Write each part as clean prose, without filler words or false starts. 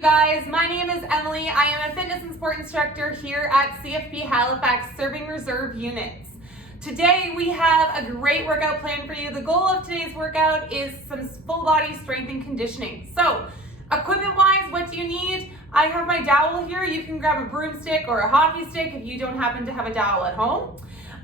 Guys, my name is Emily. I am a fitness and sport instructor here at CFB Halifax serving reserve units. Today we have a great workout plan for you. The goal of today's workout is some full body strength and conditioning. So equipment wise, what do you need? I have my dowel here. You can grab a broomstick or a hockey stick if you don't happen to have a dowel at home.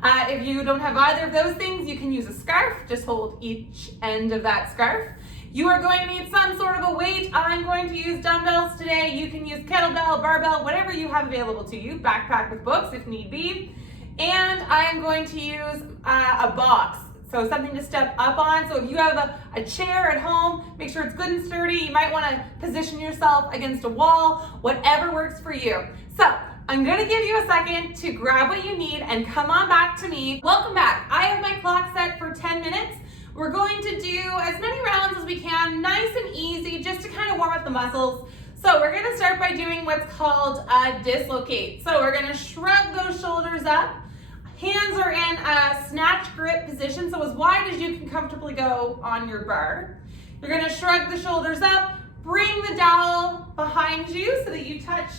If you don't have either of those things, you can use a scarf. Just hold each end of that scarf. You are going to need some sort of a weight. I'm going to use dumbbells today. You can use kettlebell, barbell, whatever you have available to you. Backpack with books if need be. And I am going to use a box, so something to step up on. So if you have a chair at home, make sure it's good and sturdy. You might want to position yourself against a wall, whatever works for you. So I'm going to give you a second to grab what you need and come on back to me. Welcome back. I have my clock set for 10 minutes. We're going to do as many rounds as we can, nice and easy, just to kind of warm up the muscles. So we're gonna start by doing what's called a dislocate. So we're gonna shrug those shoulders up. Hands are in a snatch grip position, so as wide as you can comfortably go on your bar. You're gonna shrug the shoulders up, bring the dowel behind you so that you touch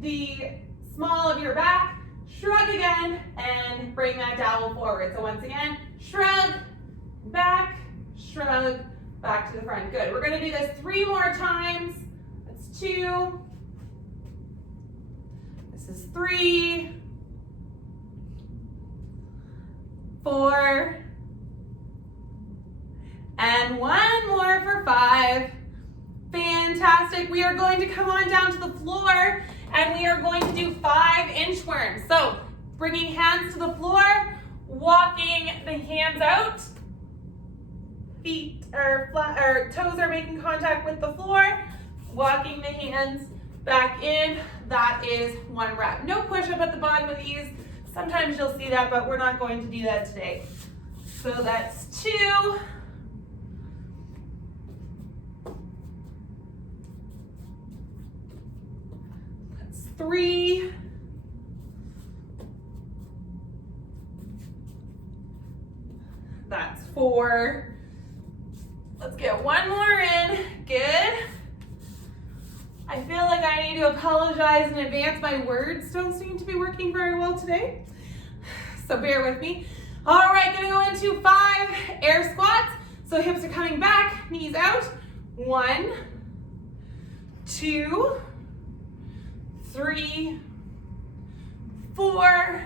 the small of your back, shrug again, and bring that dowel forward. So once again, shrug, back, shrug, back to the front. Good. We're going to do this 3 more times. That's 2. This is 3, 4, and 1 more for 5. Fantastic. We are going to come on down to the floor and we are going to do 5 inchworms. So bringing hands to the floor, walking the hands out. Feet or toes are making contact with the floor, walking the hands back in. That is 1 rep. No push-up at the bottom of these. Sometimes you'll see that, but we're not going to do that today. So that's 2. That's 3. That's 4. Let's get 1 more in. Good. I feel like I need to apologize in advance. My words don't seem to be working very well today, so bear with me. All right, gonna go into 5 air squats. So hips are coming back, knees out. 1, 2, 3, 4,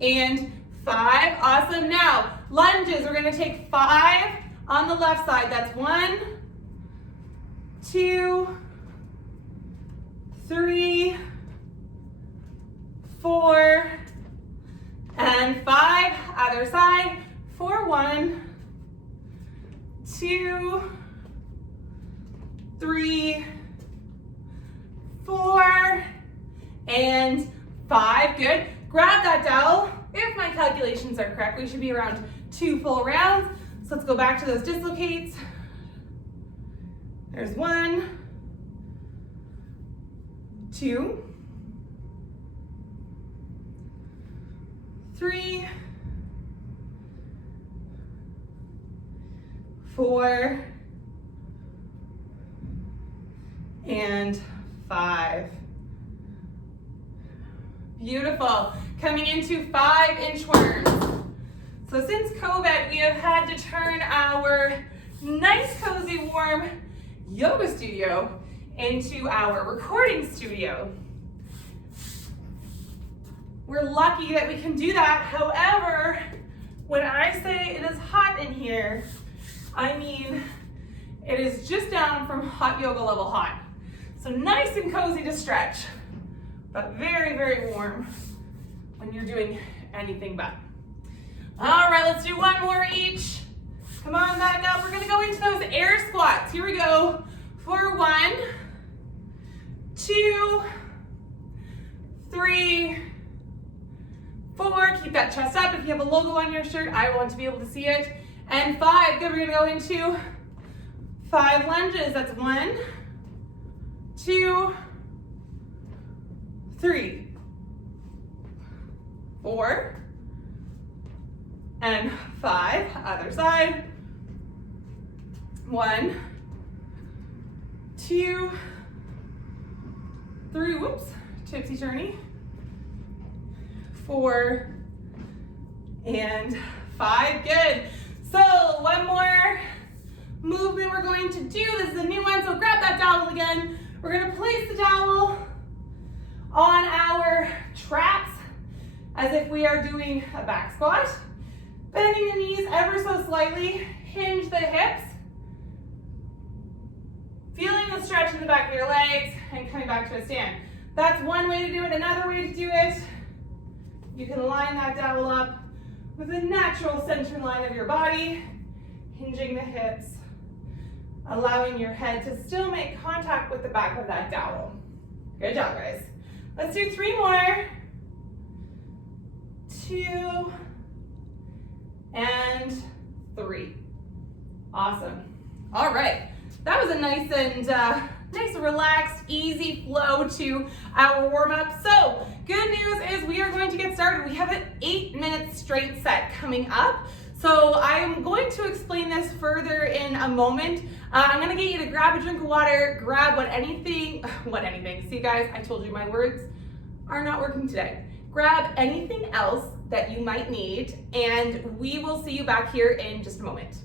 and 5. Awesome. Now, lunges. We're gonna take 5 on the left side. That's 1, 2, 3, 4, and 5. Other side. For 1, 2, 3, 4, and 5. Good. Grab that dowel. If my calculations are correct, we should be around 2 full rounds. So let's go back to those dislocates. There's 1, 2, 3, 4, and 5. Beautiful. Coming into 5 inchworms. So since COVID, we have had to turn our nice, cozy, warm yoga studio into our recording studio. We're lucky that we can do that. However, when I say it is hot in here, I mean it is just down from hot yoga level hot. So nice and cozy to stretch, but very, very warm when you're doing anything but. All right, let's do 1 more each. Come on back up. We're gonna go into those air squats. Here we go. For 1, 2, 3, 4. Keep that chest up. If you have a logo on your shirt, I want to be able to see it. And 5. Good, we're gonna go into 5 lunges. That's 1, 2, 3, 4, and 5. Other side. 1, 2, 3, whoops, tipsy turny, 4, and 5, good. So one more movement we're going to do. This is a new one, so grab that dowel again. We're gonna place the dowel on our traps as if we are doing a back squat. Bending the knees ever so slightly, hinge the hips. Feeling the stretch in the back of your legs and coming back to a stand. That's one way to do it. Another way to do it, you can line that dowel up with the natural center line of your body, hinging the hips, allowing your head to still make contact with the back of that dowel. Good job, guys. Let's do 3 more. 2 and 3. Awesome. All right. That was a nice relaxed, easy flow to our warm-up. So good news is we are going to get started. We have an 8-minute straight set coming up. So I'm going to explain this further in a moment. I'm gonna get you to grab a drink of water, grab anything. See guys, I told you my words are not working today. Grab anything else that you might need, and we will see you back here in just a moment.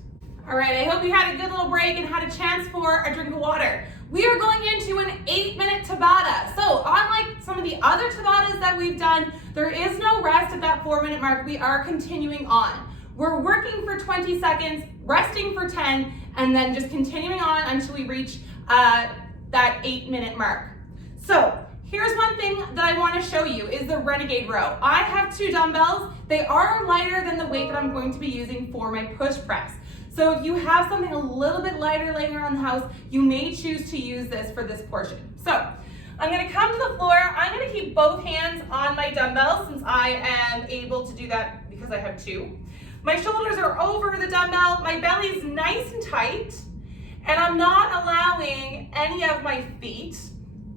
All right, I hope you had a good little break and had a chance for a drink of water. We are going into an 8-minute Tabata. So unlike some of the other Tabatas that we've done, there is no rest at that 4-minute mark. We are continuing on. We're working for 20 seconds, resting for 10, and then just continuing on until we reach that 8-minute mark. So here's one thing that I want to show you is the Renegade Row. I have 2 dumbbells. They are lighter than the weight that I'm going to be using for my push press. So if you have something a little bit lighter laying around the house, you may choose to use this for this portion. So I'm gonna come to the floor. I'm gonna keep both hands on my dumbbells since I am able to do that because I have 2. My shoulders are over the dumbbell, my belly's nice and tight, and I'm not allowing any of my feet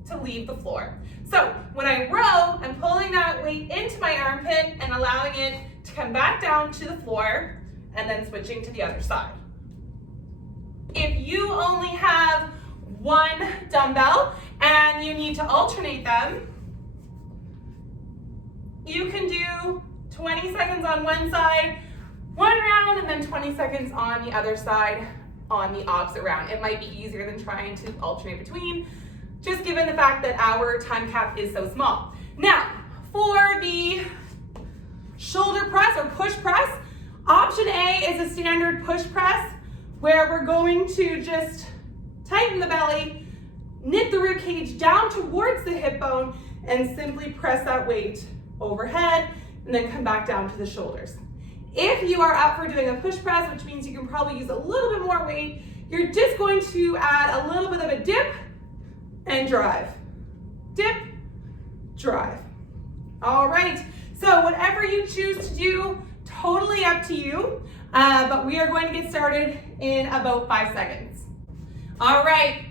to leave the floor. So when I row, I'm pulling that weight into my armpit and allowing it to come back down to the floor, and then switching to the other side. If you only have 1 dumbbell and you need to alternate them, you can do 20 seconds on one side, 1 round, and then 20 seconds on the other side on the opposite round. It might be easier than trying to alternate between, just given the fact that our time cap is so small. Now, for the shoulder press or push press, option A is a standard push press where we're going to just tighten the belly, knit the rib cage down towards the hip bone, and simply press that weight overhead and then come back down to the shoulders. If you are up for doing a push press, which means you can probably use a little bit more weight, you're just going to add a little bit of a dip and drive. Dip, drive. All right, so whatever you choose to do, totally up to you, but we are going to get started in about 5 seconds. All right,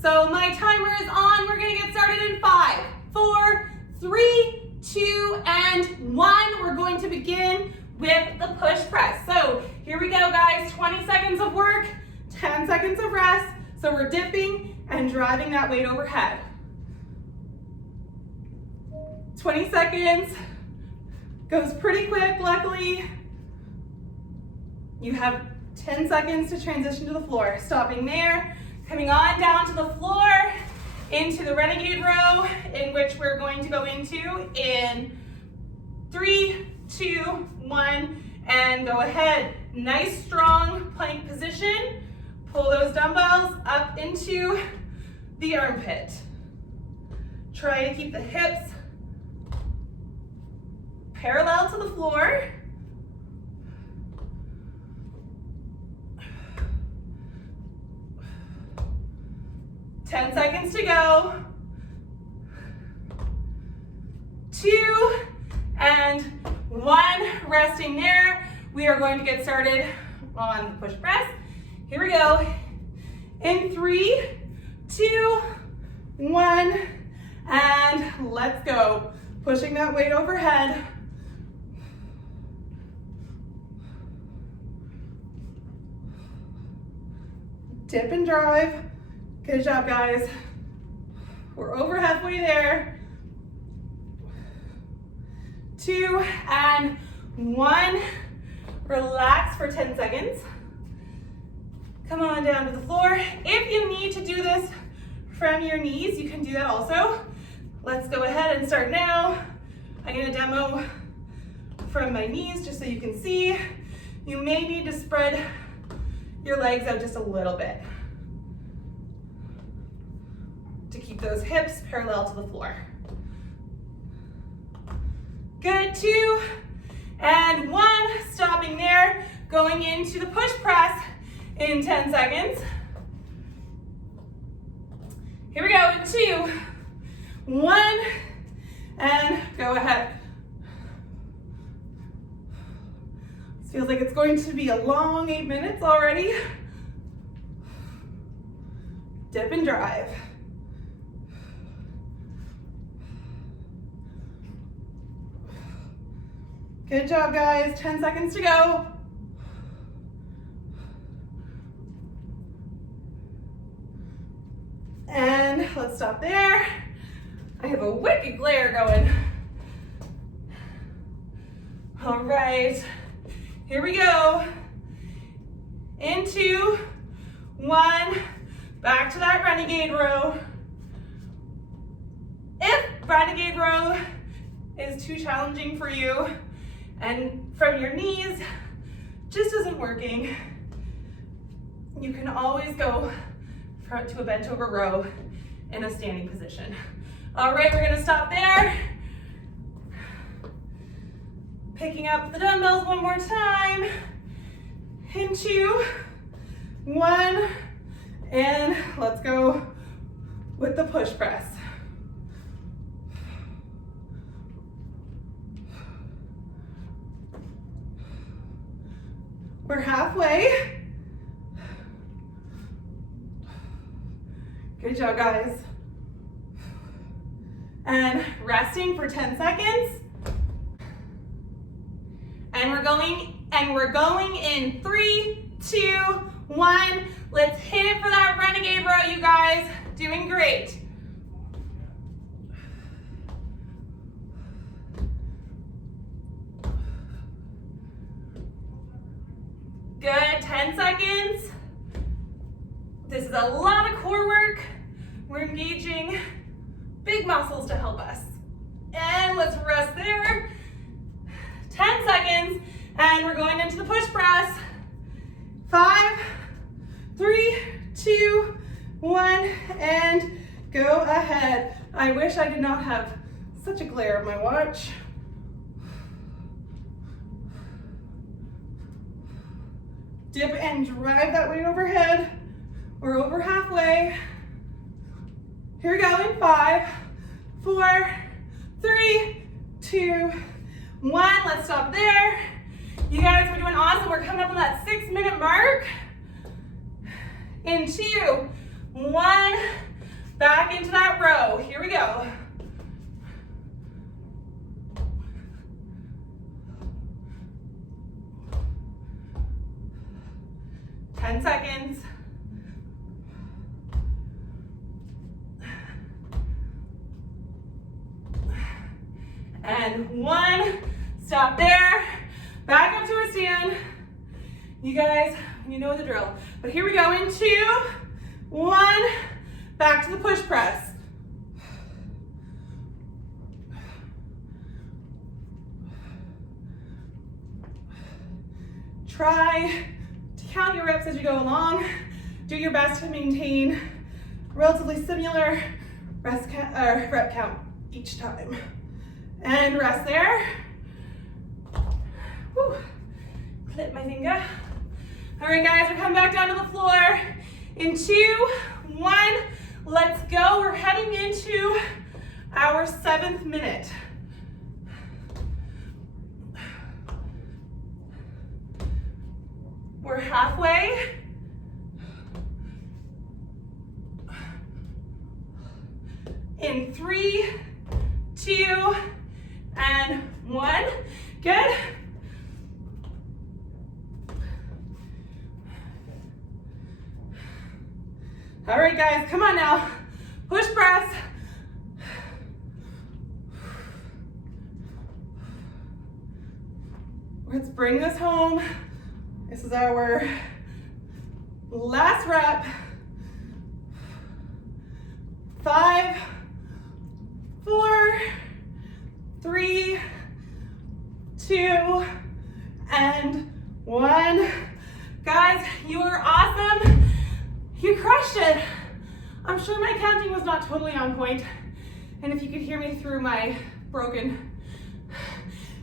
so my timer is on. We're gonna get started in 5, 4, 3, 2, and 1. We're going to begin with the push press. So here we go, guys. 20 seconds of work, 10 seconds of rest. So we're dipping and driving that weight overhead. 20 seconds. Goes pretty quick, luckily. You have 10 seconds to transition to the floor. Stopping there, coming on down to the floor, into the Renegade Row, in which we're going to go into in 3, 2, 1, and go ahead. Nice, strong plank position. Pull those dumbbells up into the armpit. Try to keep the hips parallel to the floor. Ten seconds to go. 2 and 1. Resting there. We are going to get started on the push press. Here we go. In 3, 2, 1, and let's go. Pushing that weight overhead. Dip and drive. Good job, guys. We're over halfway there. 2 and 1. Relax for 10 seconds. Come on down to the floor. If you need to do this from your knees, you can do that also. Let's go ahead and start now. I'm gonna demo from my knees just so you can see. You may need to spread your legs out just a little bit to keep those hips parallel to the floor. Good, 2 and 1, stopping there, going into the push press in 10 seconds. Here we go, in 2, 1, and go ahead. This feels like it's going to be a long 8 minutes already. Dip and drive. Good job, guys. 10 seconds to go. And let's stop there. I have a wicked glare going. All right, here we go. In 2, 1, back to that renegade row. If renegade row is too challenging for you, and from your knees just isn't working, you can always go to a bent over row in a standing position. All right, we're gonna stop there. Picking up the dumbbells one more time. In 2, 1, and let's go with the push press. We're halfway. Good job, guys. And resting for 10 seconds. And we're going in 3, 2, 1. Let's hit it for that renegade row, you guys. Doing great. Good, 10 seconds. This is a lot of core work. We're engaging big muscles to help us. And let's rest there. 10 seconds, and we're going into the push press. 5, 3, 2, 1, and go ahead. I wish I did not have such a glare on my watch. Dip and drive that weight overhead. We're over halfway. Here we go in 5, 4, 3, 2, 1. Let's stop there. You guys are doing awesome. We're coming up on that 6-minute mark. In 2, 1, back into that row. Here we go. Ten seconds. And 1, stop there. Back up to a stand. You guys, you know the drill. But here we go in 2, 1, back to the push press. Try to count your reps as you go along. Do your best to maintain relatively similar rep count each time. And rest there. Whew. Clip my finger. All right, guys, we're coming back down to the floor. In 2, 1, let's go. We're heading into our 7th minute. We're halfway. In 3, 2, and 1. Good. All right, guys, come on now. Push press. Let's bring this home. This is our last rep. 5, 4, 3, 2, and 1. Guys, you are awesome. You crushed it. I'm sure my counting was not totally on point. And if you could hear me through my broken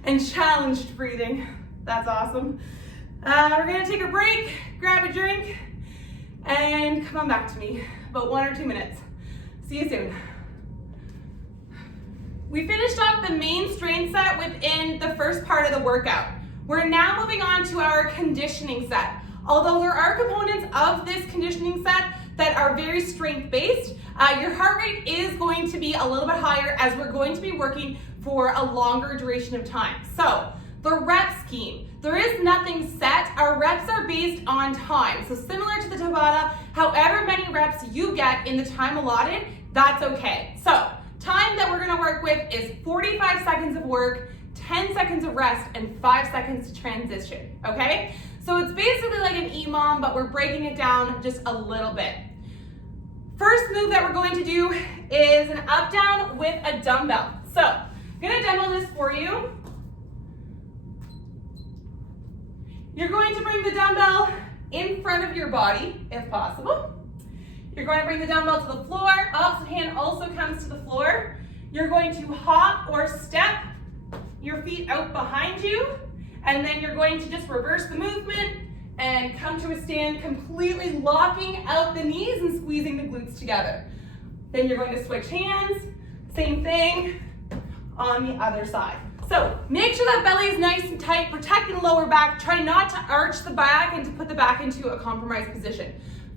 and challenged breathing, that's awesome. We're gonna take a break, grab a drink, and come on back to me. About 1 or 2 minutes. See you soon. We finished up the main strength set within the first part of the workout. We're now moving on to our conditioning set. Although there are components of this conditioning set that are very strength-based, your heart rate is going to be a little bit higher as we're going to be working for a longer duration of time. So, the rep scheme. There is nothing set. Our reps are based on time. So similar to the Tabata, however many reps you get in the time allotted, that's okay. So, time that we're gonna work with is 45 seconds of work, 10 seconds of rest, and 5 seconds to transition, okay? So it's basically like an EMOM, but we're breaking it down just a little bit. First move that we're going to do is an up down with a dumbbell. So I'm gonna demo this for you. You're going to bring the dumbbell in front of your body, if possible. You're going to bring the dumbbell to the floor. Opposite hand also comes to the floor. You're going to hop or step your feet out behind you, and then you're going to just reverse the movement and come to a stand, completely locking out the knees and squeezing the glutes together. Then you're going to switch hands, same thing on the other side. So make sure that belly is nice and tight, protecting the lower back. Try not to arch the back and to put the back into a compromised position.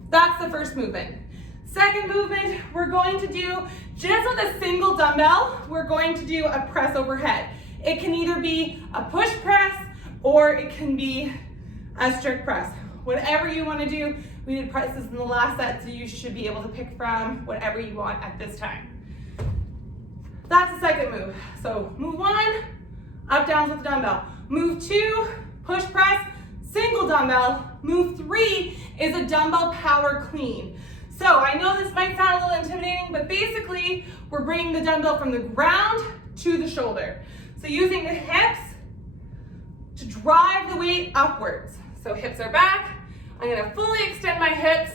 That's the first movement. Second movement, we're going to do, just with a single dumbbell, we're going to do a press overhead. It can either be a push press or it can be a strict press. Whatever you want to do, we did presses in the last set, so you should be able to pick from whatever you want at this time. That's the second move. So move 1, up downs with the dumbbell. Move 2, push press, single dumbbell. Move 3 is a dumbbell power clean. So I know this might sound a little intimidating, but basically we're bringing the dumbbell from the ground to the shoulder. So using the hips to drive the weight upwards. So hips are back. I'm gonna fully extend my hips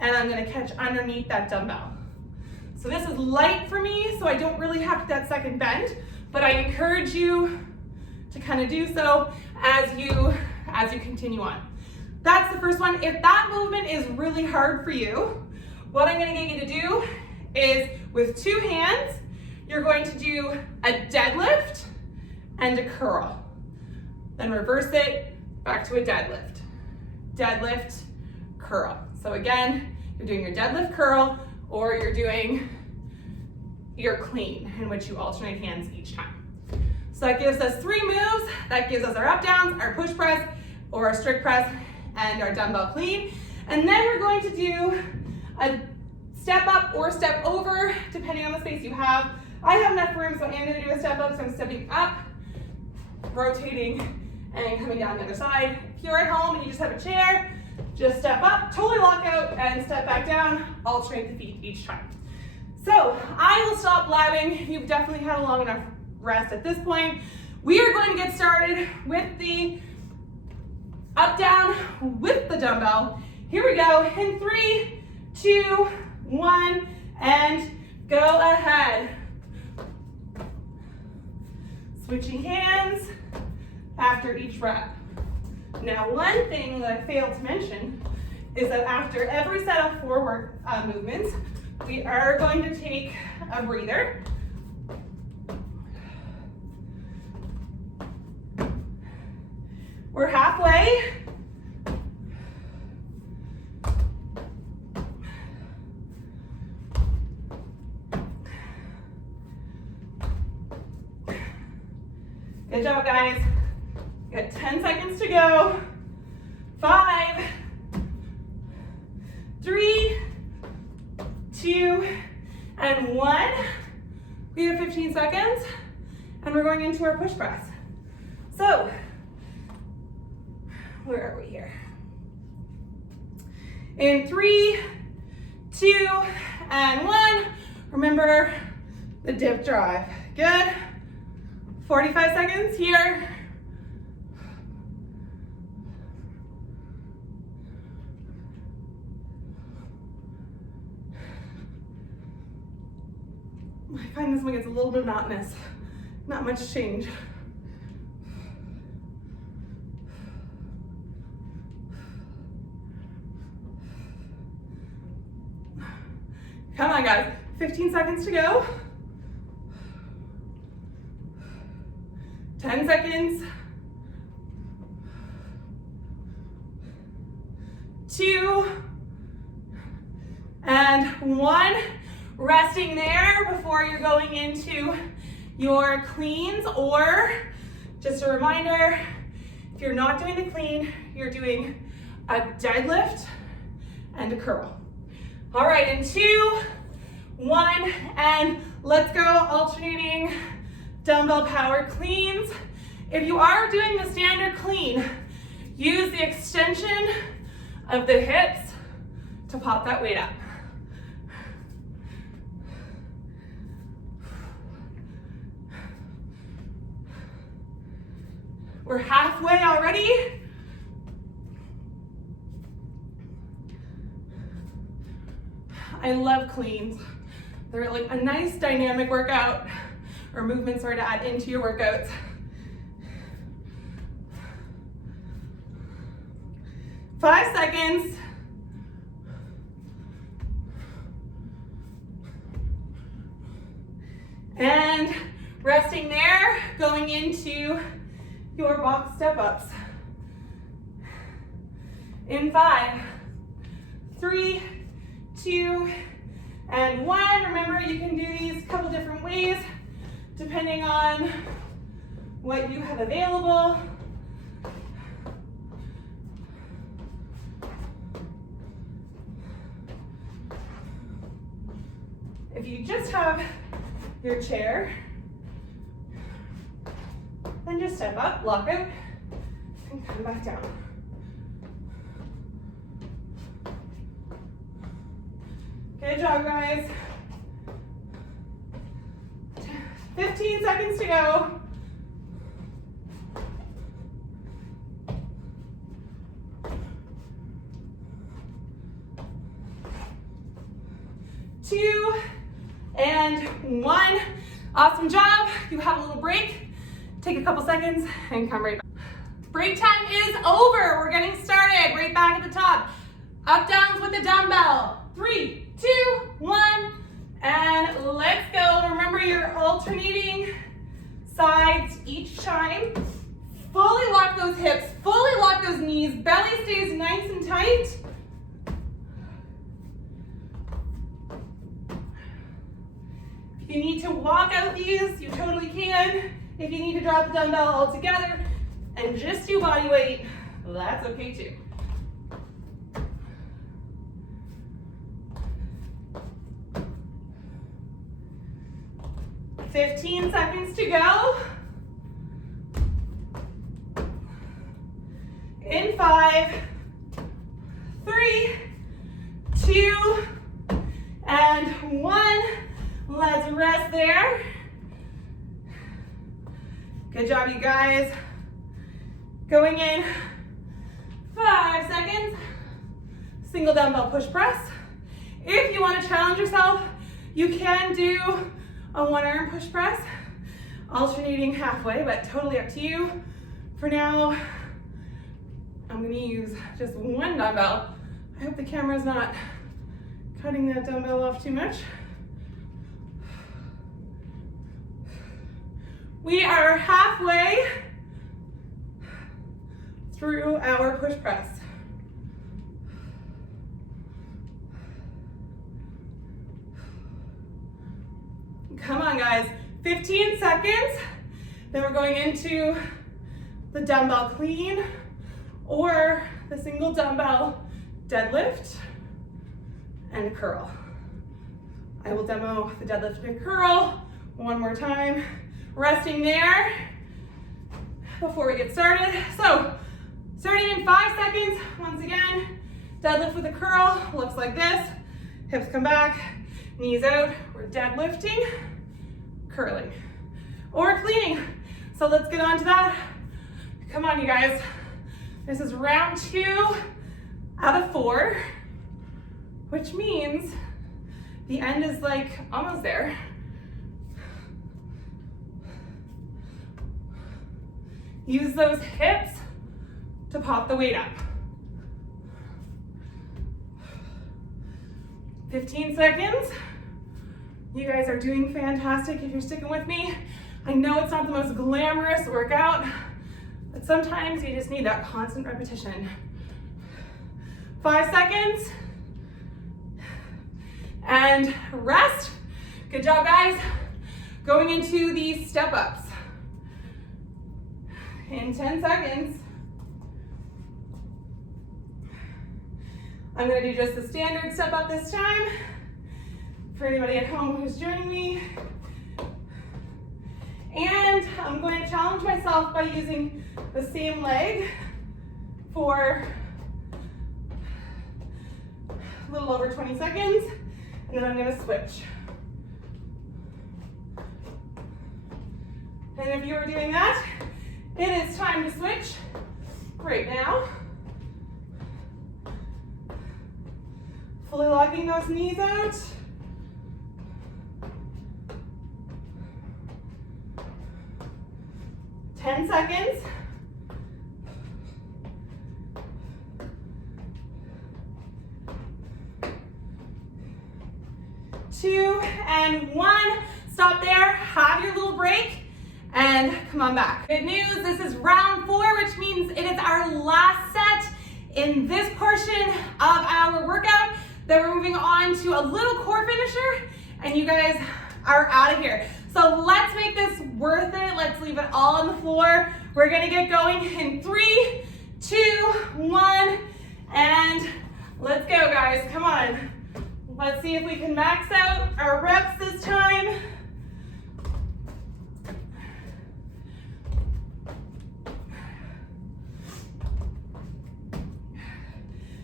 and I'm gonna catch underneath that dumbbell. So this is light for me, so I don't really have that second bend, but I encourage you to kind of do so as you continue on. That's the first one. If that movement is really hard for you, what I'm gonna get you to do is with 2 hands, you're going to do a deadlift and a curl. Then reverse it back to a deadlift. Deadlift, curl. So again, you're doing your deadlift curl or you're doing your clean, in which you alternate hands each time. So that gives us 3 moves. That gives us our up downs, our push press, or our strict press, and our dumbbell clean. And then we're going to do a step up or step over, depending on the space you have. I have enough room, so I am gonna do a step up, so I'm stepping up, rotating, and coming down the other side. If you're at home and you just have a chair, just step up, totally lock out, and step back down, alternate the feet each time. So I will stop blabbing. You've definitely had a long enough rest at this point. We are going to get started with the up down with the dumbbell. Here we go, in 3, 2, 1, and go ahead. Switching hands after each rep. Now, one thing that I failed to mention is that after every set of forward movements, we are going to take a breather. We're halfway. Good job, guys. You got 10 seconds to go. 5, 3, 2, and 1. We have 15 seconds, and we're going into our push press. So, Where are we here? In 3, 2, and 1. Remember the dip drive. Good. 45 seconds here. I find this one gets a little bit monotonous. Not much change. Come on, guys. 15 seconds to go. 10 seconds. 2, and 1. Resting there before you're going into your cleans, or just a reminder, if you're not doing the clean, you're doing a deadlift and a curl. All right, in 2, 1, and let's go alternating dumbbell power cleans. If you are doing the standard clean, use the extension of the hips to pop that weight up. We're halfway already. I love cleans. They're like a nice dynamic workout or movement sort to add into your workouts. Five seconds. And resting there, going into your box step-ups. In 5, 3, 2, and 1. Remember, you can do these a couple different ways depending on what you have available. If you just have your chair, then just step up, lock out, and come back down. Good job, guys. 15 seconds to go. Two, and 1. Awesome job. You have a little break. Take a couple seconds and come right back. Break time is over. We're getting started. Right back at the top. Up downs with the dumbbell. 3, 2, 1, and let's go. Remember, you're alternating sides each time. Fully lock those hips, fully lock those knees. Belly stays nice and tight. If you need to walk out these, you totally can. If you need to drop the dumbbell altogether and just do body weight, that's okay too. $15 seconds to go. In 5, 3, 2, and 1. Let's rest there. Good job, you guys. Going in 5 seconds. Single dumbbell push press. If you want to challenge yourself, you can do a 1-arm push press, alternating halfway, but totally up to you. For now, I'm gonna use just 1 dumbbell. I hope the camera's not cutting that dumbbell off too much. We are halfway through our push press. Come on, guys. 15 seconds. Then we're going into the dumbbell clean or the single dumbbell deadlift and curl. I will demo the deadlift and curl one more time. Resting there before we get started. So Starting in 5 seconds, once again, deadlift with a curl, looks like this. Hips come back, knees out. We're deadlifting, curling, or cleaning. So let's get on to that. Come on, you guys. This is round 2 out of 4, which means the end is like almost there. Use those hips to pop the weight up. 15 seconds. You guys are doing fantastic if you're sticking with me. I know it's not the most glamorous workout, but sometimes you just need that constant repetition. 5 seconds. And rest. Good job, guys. Going into the step-ups. In 10 seconds. I'm gonna do just the standard step up this time. For anybody at home who's joining me. And I'm going to challenge myself by using the same leg for a little over 20 seconds. And then I'm gonna switch. And if you are doing that, it is time to switch right now. Fully locking those knees out. Ten seconds. 2 and 1. Stop there, have your little break, and come on back. Good news, this is round 4, which means it is our last set in this portion of our workout. Then we're moving on to a little core finisher, and you guys are out of here. So let's make this worth it. Let's leave it all on the floor. We're gonna get going in 3, 2, 1, and let's go, guys. Come on. Let's see if we can max out our reps this time.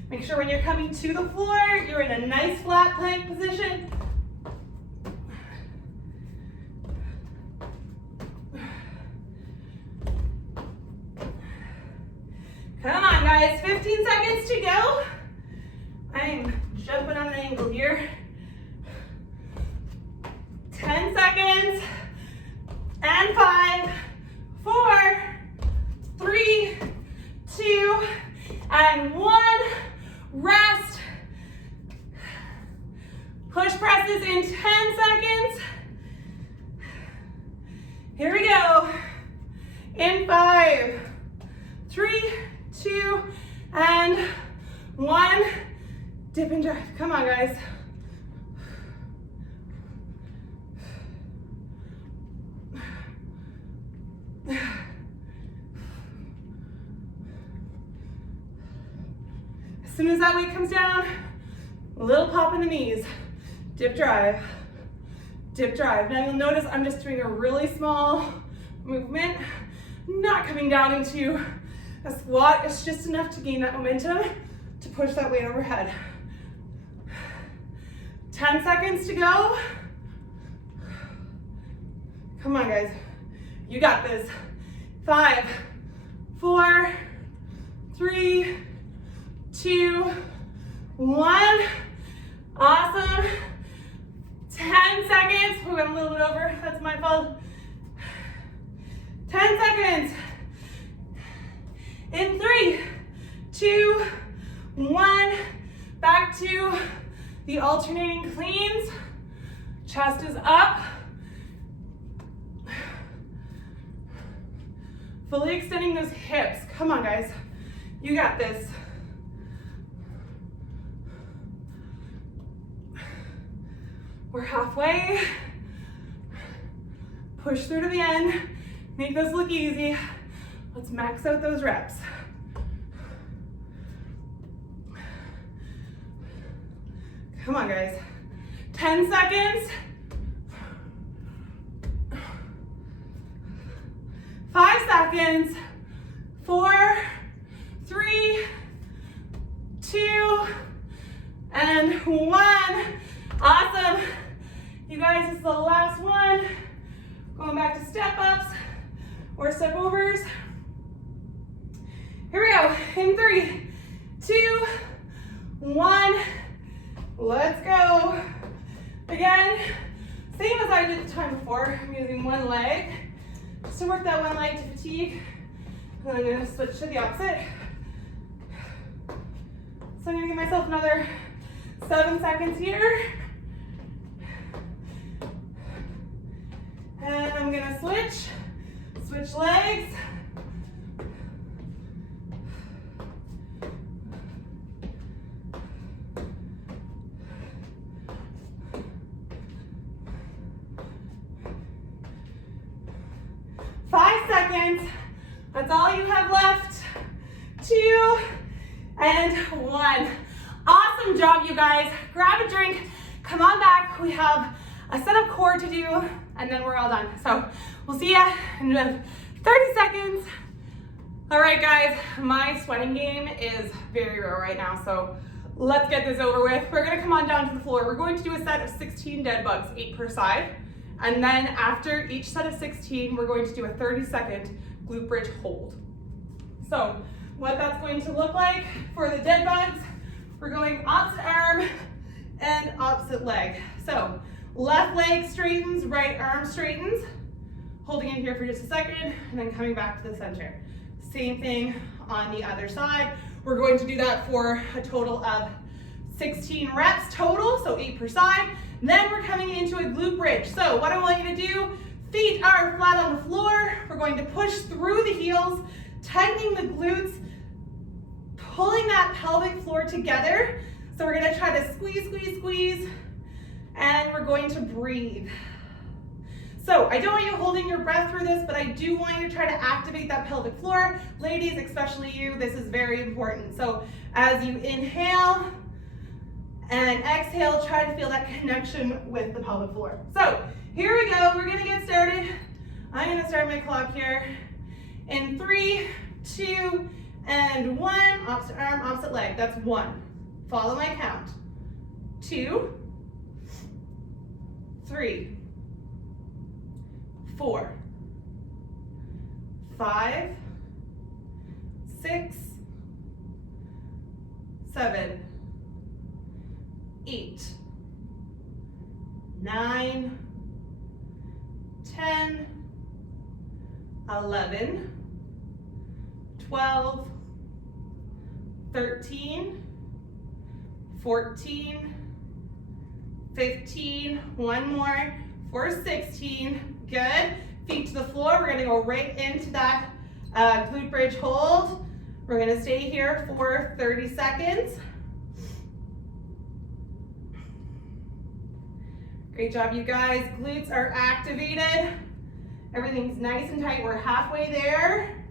Make sure when you're coming to the floor, you're in a nice flat plank position. Come on, guys, 15 seconds to go. I'm jumping on an angle here. 10 seconds, and 5, 4, 3, 2, and 1. Rest. Push presses in 10 seconds. Here we go. In 5, 3, 2, and 1. Dip and drive. Come on, guys. As soon as that weight comes down, a little pop in the knees. Dip drive. Dip drive. Now you'll notice I'm just doing a really small movement, not coming down into a squat. It's just enough to gain that momentum to push that weight overhead. 10 seconds to go. Come on, guys. You got this. 5, 4, 3, 2, 1. Awesome. 10 seconds. We went a little bit over. That's my fault. 10 seconds. In 3, 2, 1. Back to the alternating cleans. Chest is up. Fully extending those hips. Come on, guys. You got this. We're halfway. Push through to the end. Make this look easy. Let's max out those reps. Come on, guys. 10 seconds. 5 seconds. 4, and 1. Awesome. You guys, this is the last one. Going back to step ups or step overs. Here we go. In 3, 2, 1. Let's go. Again, same as I did the time before. I'm using one leg just to work that one leg to fatigue. And I'm going to switch to the opposite. So I'm going to give myself another 7 seconds here. And I'm going to switch legs. That's all you have left. 2 and 1. Awesome job, you guys. Grab a drink, come on back. We have a set of core to do, and then we're all done. So we'll see ya in 30 seconds. All right, guys, my sweating game is very real right now, so let's get this over with. We're gonna come on down to the floor. We're going to do a set of 16 dead bugs, 8 per side. And then after each set of 16, we're going to do a 30-second glute bridge hold. So what that's going to look like for the dead bugs, we're going opposite arm and opposite leg. So left leg straightens, right arm straightens, holding in here for just a second, and then coming back to the center. Same thing on the other side. We're going to do that for a total of 16 reps total, so 8 per side. Then we're coming into a glute bridge. So what I want you to do, feet are flat on the floor. We're going to push through the heels, tightening the glutes, pulling that pelvic floor together. So we're gonna try to squeeze, squeeze, squeeze, and we're going to breathe. So I don't want you holding your breath through this, but I do want you to try to activate that pelvic floor. Ladies, especially you, this is very important. So as you inhale and exhale, try to feel that connection with the pelvic floor. So here we go, we're gonna get started. I'm gonna start my clock here. In 3, 2, and 1, opposite arm, opposite leg, that's 1. Follow my count. 2, 3, 4, 5, 6, 7, 8, 9, 10, 11, 12, 13, 14, 15, one more for 16, good. Feet to the floor, we're gonna go right into that glute bridge hold. We're gonna stay here for 30 seconds. Great job, you guys. Glutes are activated. Everything's nice and tight. We're halfway there.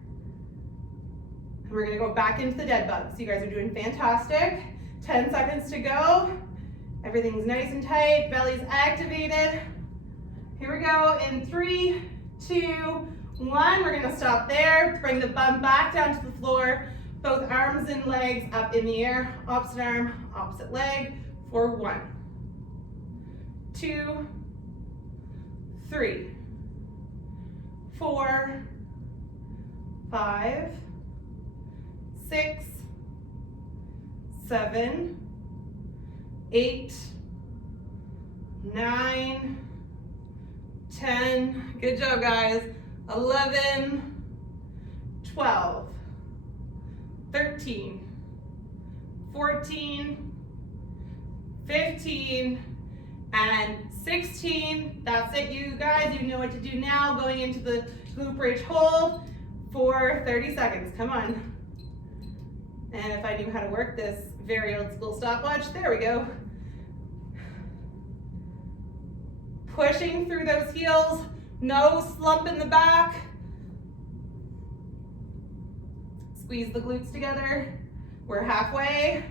And we're gonna go back into the dead bugs. You guys are doing fantastic. 10 seconds to go. Everything's nice and tight. Belly's activated. Here we go. In 3, 2, 1. We're gonna stop there. Bring the bum back down to the floor. Both arms and legs up in the air. Opposite arm, opposite leg for 1, 2, 3, 4, 5, 6, 7, 8, 9, 10, good job guys, 11, 12, 13, 14, 15, and 16. That's it, you guys. You know what to do now. Going into the glute bridge hold for 30 seconds. Come on. And if I knew how to work this very old school stopwatch, there we go. Pushing through those heels, no slump in the back. Squeeze the glutes together. We're halfway.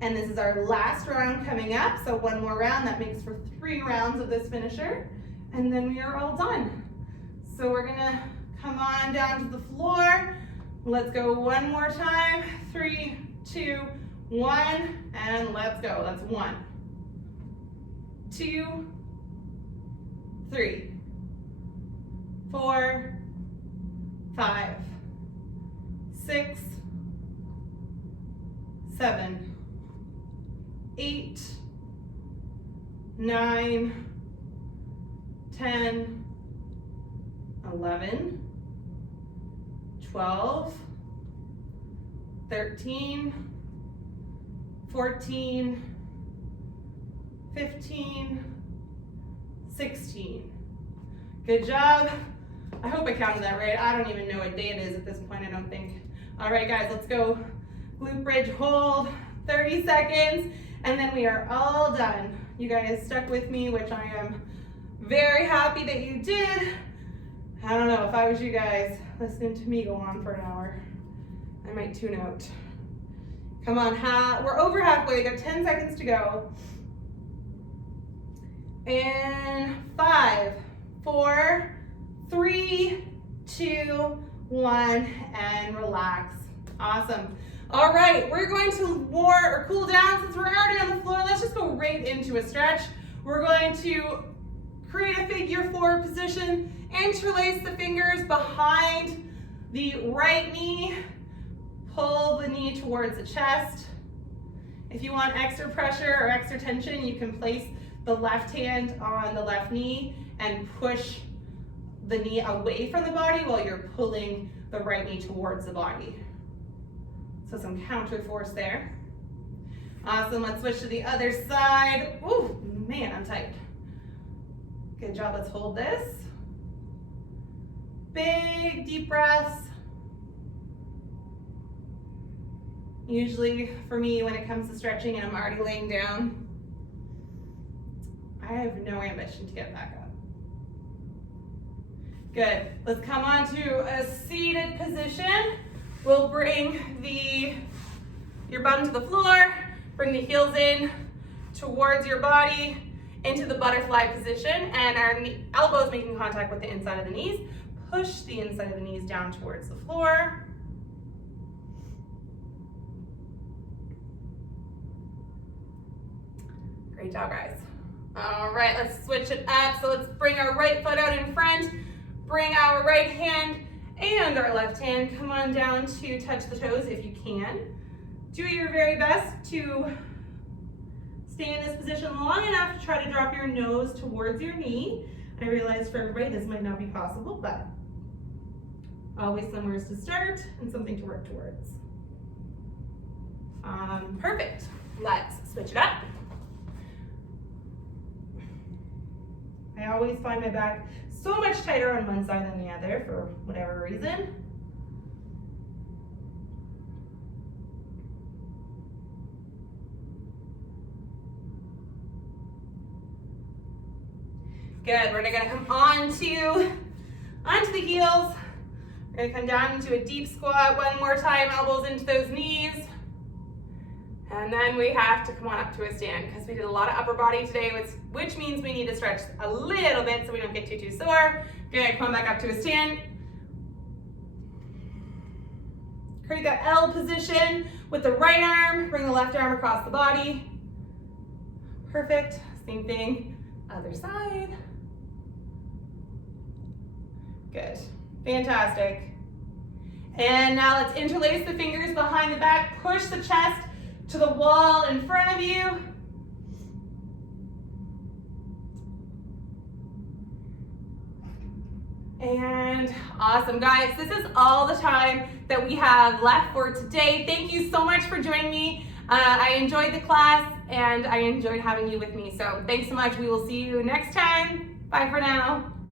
And this is our last round coming up. So one more round, that makes for 3 rounds of this finisher. And then we are all done. So we're gonna come on down to the floor. Let's go one more time. 3, 2, 1, and let's go. That's 1, 2, 3, 4, 5, 6, 7, 8, 9, 10, 11, 12, 13, 14, 15, 16. Good job. I hope I counted that right. I don't even know what day it is at this point, I don't think. All right, guys, let's go. Glute bridge hold, 30 seconds, and then we are all done. You guys stuck with me, which I am very happy that you did. I don't know, if I was you guys listening to me go on for an hour, I might tune out. Come on, we're over halfway, we got 10 seconds to go. And 5, 4, 3, 2, 1, and relax. Awesome. All right, we're going to cool down since we're already on the floor. Let's just go right into a stretch. We're going to create a figure 4 position, interlace the fingers behind the right knee, pull the knee towards the chest. If you want extra pressure or extra tension, you can place the left hand on the left knee and push the knee away from the body while you're pulling the right knee towards the body. So some counter force there. Awesome, let's switch to the other side. Ooh, man, I'm tight. Good job, let's hold this. Big, deep breaths. Usually for me, when it comes to stretching and I'm already laying down, I have no ambition to get back up. Good, let's come on to a seated position. We'll bring your bum to the floor, bring the heels in towards your body into the butterfly position, and our elbows making contact with the inside of the knees. Push the inside of the knees down towards the floor. Great job, guys. All right, let's switch it up. So let's bring our right foot out in front, bring our right hand and our left hand, come on down to touch the toes if you can. Do your very best to stay in this position long enough to try to drop your nose towards your knee. I realize for everybody this might not be possible, but always somewhere to start and something to work towards. Perfect. Let's switch it up. I always find my back so much tighter on one side than the other for whatever reason. Good, we're gonna come onto the heels. We're gonna come down into a deep squat one more time, elbows into those knees. And then we have to come on up to a stand because we did a lot of upper body today, which means we need to stretch a little bit so we don't get too sore. Good, come on back up to a stand. Create that L position with the right arm, bring the left arm across the body. Perfect, same thing, other side. Good, fantastic. And now let's interlace the fingers behind the back, push the chest to the wall in front of you. And awesome, guys. This is all the time that we have left for today. Thank you so much for joining me. I enjoyed the class and I enjoyed having you with me. So thanks so much. We will see you next time. Bye for now.